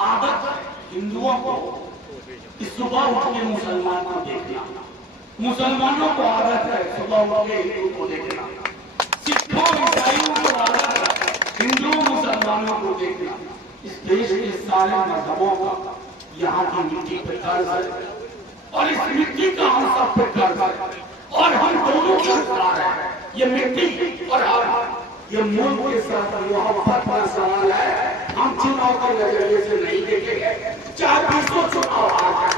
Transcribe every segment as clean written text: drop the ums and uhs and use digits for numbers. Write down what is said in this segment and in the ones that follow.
आदत है हिंदुओं को कि सुबह उठ के मुसलमान को देखना, मुसलमानों को आदत है सुबह उठ के हिंदू को देखना, सिखों ईसाइयों को आदत है हिंदुओं मुसलमानों को देखना। इस देश के सारे मजहबों का यहाँ की मिट्टी पे कर्ज है और इस मिट्टी का हम सब पे कर्ज है और हम दोनों कर्जदार हैं। ये मिट्टी और हम, ये मुल्क के साथ मोहब्बत का सवाल है। हम चुनाव के नजरिए से नहीं देखेंगे, चाहे 200 चुनाव आ जाए।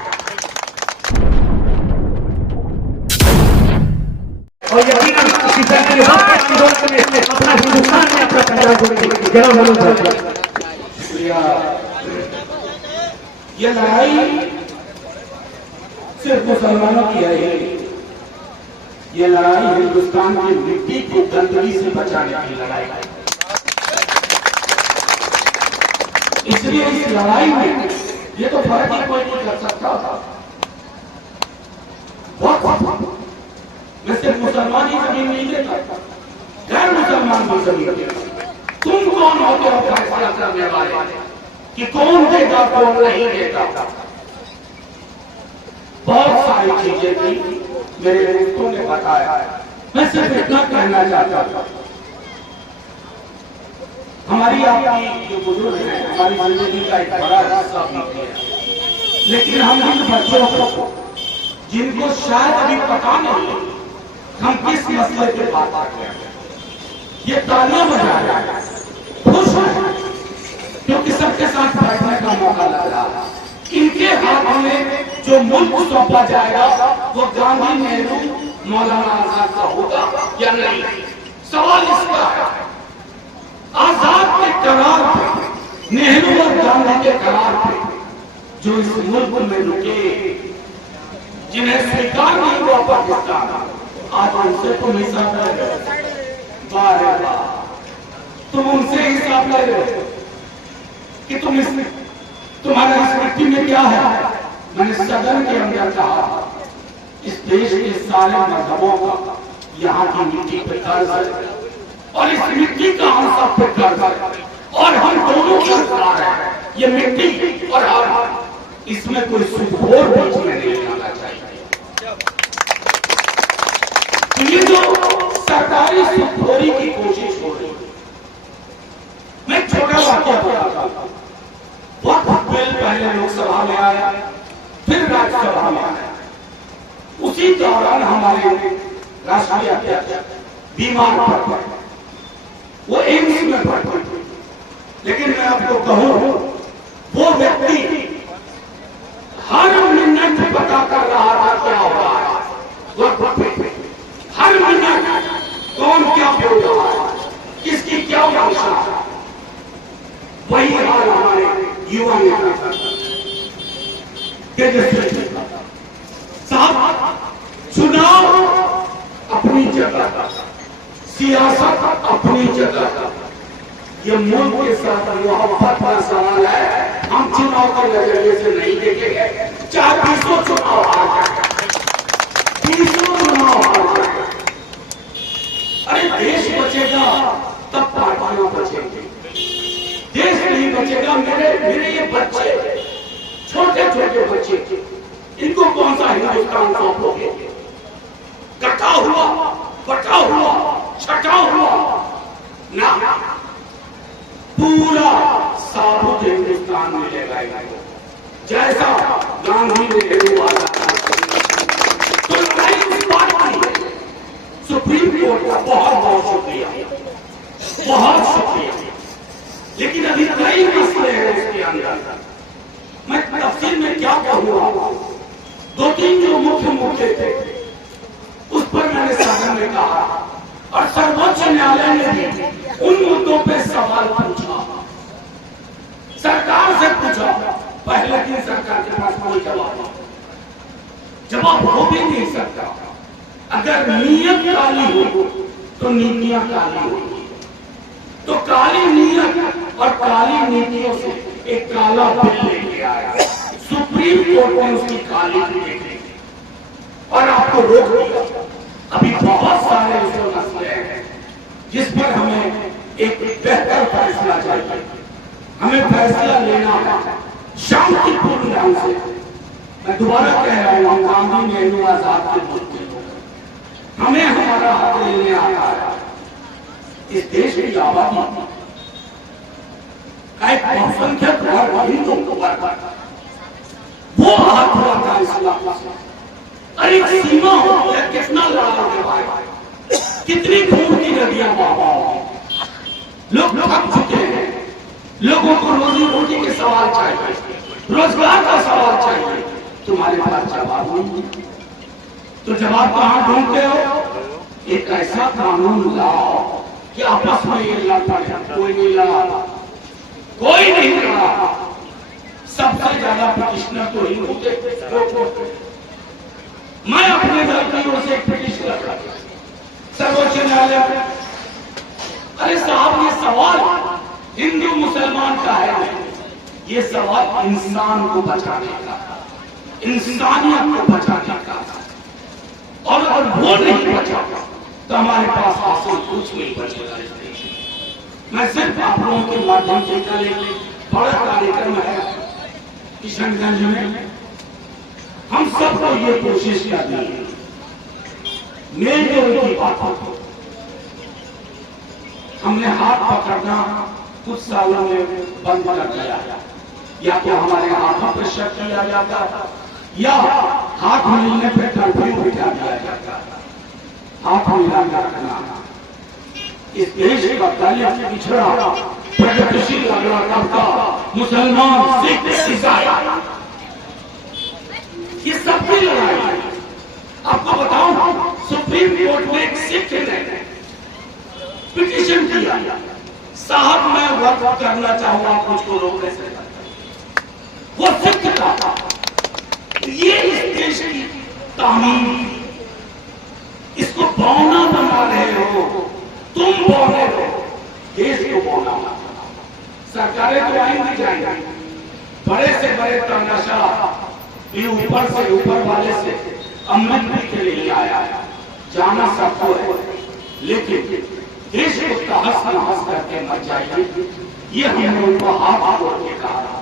और यकीनन इसी तरह के वक्त आंदोलन में अपना हिंदुस्तान में अपना पंजाब को जरा बोलो। ये लड़ाई सिर्फ मुसलमानों की है, ये लड़ाई हिंदुस्तान की मिट्टी को गंदगी से बचाने की लड़ाई है। इसलिए इस लड़ाई में ये तो फर्क ही कोई नहीं कर सकता था। मैं सिर्फ मुसलमान ही जमीन नहीं देता, गैर मुसलमान भी जमीन देता। तुम कौन होते हो फैसला करने वाले कि कौन देगा कौन नहीं देगा? बहुत सारी चीजें थी, मेरे दोस्तों ने बताया। मैं सिर्फ इतना कहना चाहता था, हमारी आपकी जो बुजुर्ग हैं, हमारी जिंदगी का एक बड़ा हिस्सा बीते हैं, लेकिन हम इन बच्चों को जिनको शायद अभी पता नहीं हम किस मसले पे बात कर रहे हैं, ये तालियां बजा रहे हैं, खुश हैं क्योंकि सबके साथ बैठने का मौका लग रहा है। इनके हाथ में जो मुल्क सौंपा जाएगा वो गांधी, नेहरू, मौलाना आजाद का होगा या नहीं? सवाल इसका है। आजाद के करार पे, नेहरू और गांधी के करार पे जो इस मुल्क में रुके, जिन्हें स्वीकार नहीं हुआ पाकिस्तान, आज उनसे तुम हिसाब ले रहे हो। तुम उनसे हिसाब ले रहे हो कि तुम्हारा इस मिट्टी में क्या है? मैंने सदन के अंदर कहा, इस देश के सारे मजहबों का यहाँ की मिट्टी पे कर्ज है और इस मिट्टी का हम सब पे कर्ज है और हम दोनों कर्जदार हैं। ये मिट्टी और हम, इसमें कोई सुखोर बीच में नहीं आना चाहिए। ये जो सरकारी सुखोरी की कोशिश हो रही है, मैं छोटा वाक्य बताता। वक्त बिल पहले लोकसभा में आया, फिर राज्यसभा में आया। उसी दौरान हमारे राष्ट्रीय अध्यक्ष बीमार पड़ गए, वो एम्स में पड़ गए। लेकिन मैं आपको कहूं, वो व्यक्ति हर मिनट पता कर रहा था क्या हो रहा है वक्त पे, हर मिनट कौन क्या बोल रहा है, किसकी क्या भाषा है। वही हाल हमारे युवा नेता साहब। चुनाव अपनी जगह, सियासत अपनी जगह, ये मुल्क के साथ मोहब्बत का सवाल है। हम चुनाव के नजरिए से नहीं देखेंगे, चाहे 200 चुनाव आ जाए, 200 चुनाव आ जाए। अरे देश बचेगा तब पार्टियां बचेंगी, देश नहीं बचेगा। मेरे ये बच्चे, छोटे छोटे बच्चे, इनको कौन सा हिंदुस्तान सौंपोगे? कटा हुआ, बटा हुआ, छटा हुआ ना, पूरा साबुत हिंदुस्तान मिलेगा इनको, जैसा गांधी नेहरू वाला। तो इस बात की सुप्रीम कोर्ट का बहुत बहुत शुक्रिया, बहुत शुक्रिया। लेकिन अभी कई मसले हैं उसके अंदर, मैं तफसील में क्या कहूँगा। 2-3 जो मुख्य मुद्दे थे उस पर मैंने सदन में कहा और सर्वोच्च न्यायालय ने भी उन मुद्दों पे सवाल पूछा, सरकार से पूछा। पहले दिन सरकार के पास कोई जवाब हो भी नहीं सकता। अगर नीयत काली हो तो नीतियां काली होगी, तो काली नीयत और काली नीतियों से एक काला बिल लेके आया। सुप्रीम कोर्ट ने उसकी काली देखी और आपको रोक दिया। अभी बहुत सारे ऐसे मसले हैं जिस पर हमें एक बेहतर फैसला चाहिए, हमें फैसला लेना है। शांतिपूर्ण ढंग से, मैं दोबारा कह रहा हूं, हम गांधी नेहरू आजाद के मुल्क के लोग, हमें हमारा हक लेने आता है। इस देश की आबादी का एक बहुसंख्यक वर्ग हिंदू वर्ग, वो हाथ हुआ था इस्लाम से। अरे एक सीमा होती है, कितना लड़ाओगे भाई, कितनी खून की नदियां बहाओगे। लोग थक चुके हैं, लोगों को रोजी रोटी के सवाल चाहिए, रोजगार का सवाल चाहिए, तुम्हारे पास जवाब नहीं। तो जवाब कहां ढूंढते हो? एक ऐसा कानून लाओ कि आपस में ये लड़ पड़े। कोई नहीं लड़ा, कोई नहीं लड़ा। सबसे ज्यादा पिटिशनर तो हिंदू थे। मैं अपने दल की ओर से एक पिटिशन लगा सर्वोच्च न्यायालय। अरे साहब, ये सवाल हिंदू मुसलमान का है नहीं, ये सवाल इंसान को बचाने का, इंसानियत को बचाने का। और अगर वो नहीं बचा तो हमारे पास हासिल कुछ नहीं बचेगा इस देश में। मैं सिर्फ आप लोगों के माध्यम से कल एक बड़ा कार्यक्रम है किशनगंज में, हम सबको ये कोशिश करनी है मेल जोल की बात हो। हमने हाथ पकड़ना कुछ सालों में बंद कर दिया, या तो हमारे हाथों पर शक किया जाता या हाथ मिलने पर कर्फ्यू बिठा दिया जाता। हाथ मिला रखना इस देश का दलित, पिछड़ा, प्रगतिशील अग्रता, मुसलमान, सिख, ईसाई, ये सबकी लड़ाई है। आपको बताऊं, सुप्रीम कोर्ट में एक सिख ने पिटीशन किया, साहब मैं वक्फ करना चाहूंगा, आप मुझको रोक कैसे? वो सिख था। ये इस देश की तामीर, इसको बौना बना रहे हो तुम, बौने हो, देश को बौना बना। सरकारें तो आएंगी जाएंगी, बड़े से बड़े तानाशाह ये ऊपर से ऊपर वाले से अमृत के लिए आया, जाना सबको है, लेकिन देश को तहस नहस करके मर जाएगी। ये हमने उनको हाथ जोड़ के कहा।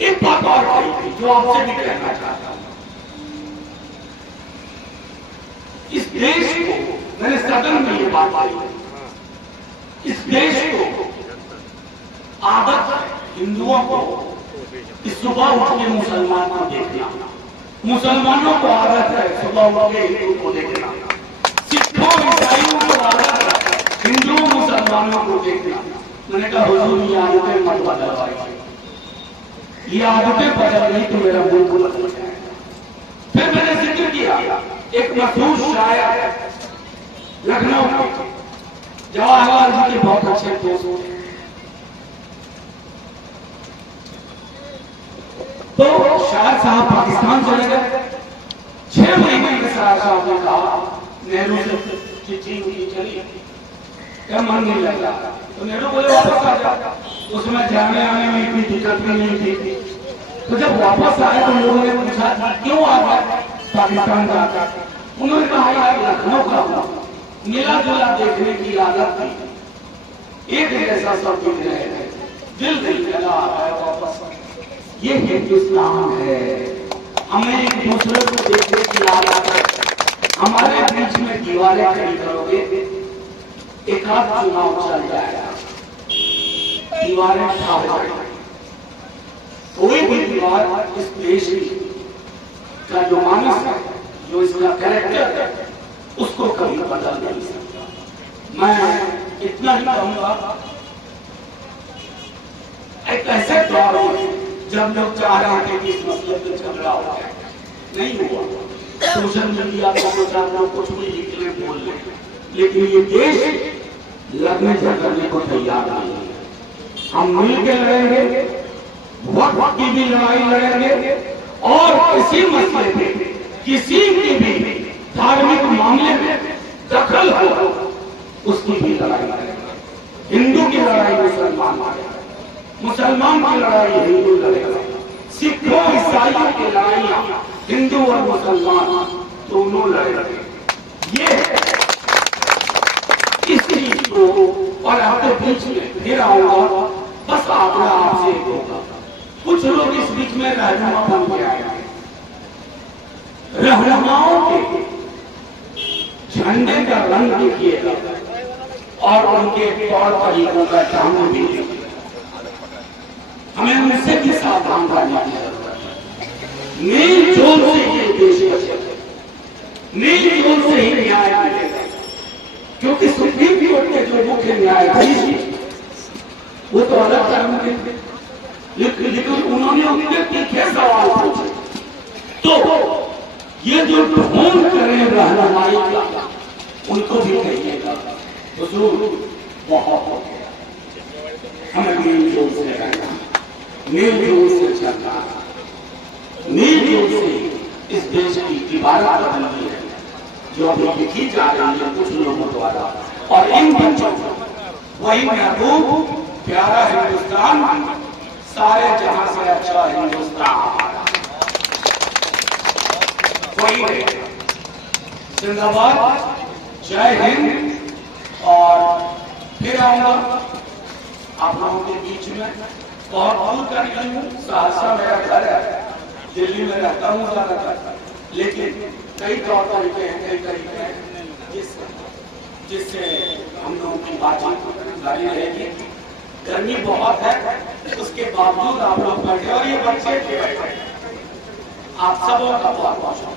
एक बात और कही थी जो आपसे भी कहना चाहता हूं, इस देश को, मैंने सदन में ये बात कही, इस देश को आदत है हिंदुओं को सुबह उठ के मुसलमान को देखना, मुसलमानों को आदत है सुबह उठ के हिंदू को देखना, सिखों ईसाइयों को आदत है हिंदुओं मुसलमानों को देखना। मैंने कहा हुजूर ये आदतें मत बदलवाइए, ये आदतें बदल नहीं तो मेरा मुल्क बदल जाएगा। फिर मैंने जिक्र किया एक मशहूर शायर लखनऊ के जवाहरलाल जी के बहुत अच्छे दोस्त थे। तो शायर साहब पाकिस्तान चले गए। 6 महीने में शायर साहब ने कहा, नेहरू से चिट्ठी हुई चली, क्या मन नहीं लग रहा, तो नेहरू बोले वापस आ जा। उसमें जाने आने में इतनी दिक्कत भी नहीं थी। तो जब वापस आए तो लोगों ने पूछा क्यों आ गए पाकिस्तान का? उन्होंने कहा यार लखनऊ का मिला जुला देखने की आदत थी, एक जैसा सब दिख रहे थे, दिल चला है वापस। ये हिंदुस्तान है, हमें एक दूसरे को देखने की आदत है। हमारे बीच में दीवारें खड़ी करोगे, एक आध चुनाव चल जाएगा, दीवारें खा जाएंगी। कोई भी दीवार इस देश का जो मानस है, जो इसका कैरेक्टर है, उसको कभी बदल नहीं सकता। मैं इतना ही कहूंगा, एक ऐसे दौर में जब लोग चाह रहे थे कि इस मसले पे झगड़ा हो जाए, नहीं हुआ। सोशल मीडिया को चाहना कुछ भी निकले बोल ले, लेकिन ये देश लड़ने झगड़ने को तैयार नहीं है। हम मिलकर लड़ेंगे, वक्त की भी लड़ाई लड़ेंगे, और किसी मसले पे, किसी की भी धार्मिक मामले में दखल हो, उसकी भी लड़ाई लड़ेंगे। हिंदू की लड़ाई मुसलमान लड़ेगा, मुसलमान की लड़ाई हिंदू लड़ेगा, सिखों ईसाइयों की लड़ाइयां हिंदू और मुसलमान दोनों लड़ेंगे। ये इस चीज को, और आपके बीच में फिर आऊंगा, बस आग्रह आपसे होगा, कुछ लोग इस बीच में रहनुमा बन के आए। रहनुमाओं के झंडे का रंग देखिएगा और उनके तौर तरीकों का जान भी देखिए। हमें उनसे भी सावधान रहने की जरूरत है। मेल जोल से ये देश बचेगा, मेल जोल से ही न्याय मिलेगा। क्योंकि सुप्रीम कोर्ट के जो मुख्य न्यायाधीश वो तो अलग धर्म के, लेकिन उन्होंने उनके तीखे सवाल पूछे। तो ये जो ढोंग करें रहनुमाई का, उनको भी कहिएगा हुजूर बहुत हो गया, हमें मेल जोल से रहना, मेल जोल से चलना, मेल जोल से इस देश की इबारत बदलनी है जो अभी लिखी जा रही है कुछ लोगों द्वारा। और इन बच्चों को वही महबूब प्यारा हिंदुस्तान, सारे जहां से अच्छा हिंदुस्तान वही है। जिंदाबाद, जय हिंद। और फिर आऊंगा आप लोगों के बीच में। बहुत दूर कर गई हूँ, सहरसा मेरा घर है, दिल्ली में रहता हूँ ज्यादातर, लेकिन कई तौर तरीके हैं, कई तरीके हैं जिससे हम लोगों की बातचीत जारी रहेगी। गर्मी बहुत है, उसके बावजूद आप लोग बैठे और ये बच्चे आप सबों का बहुत बहुत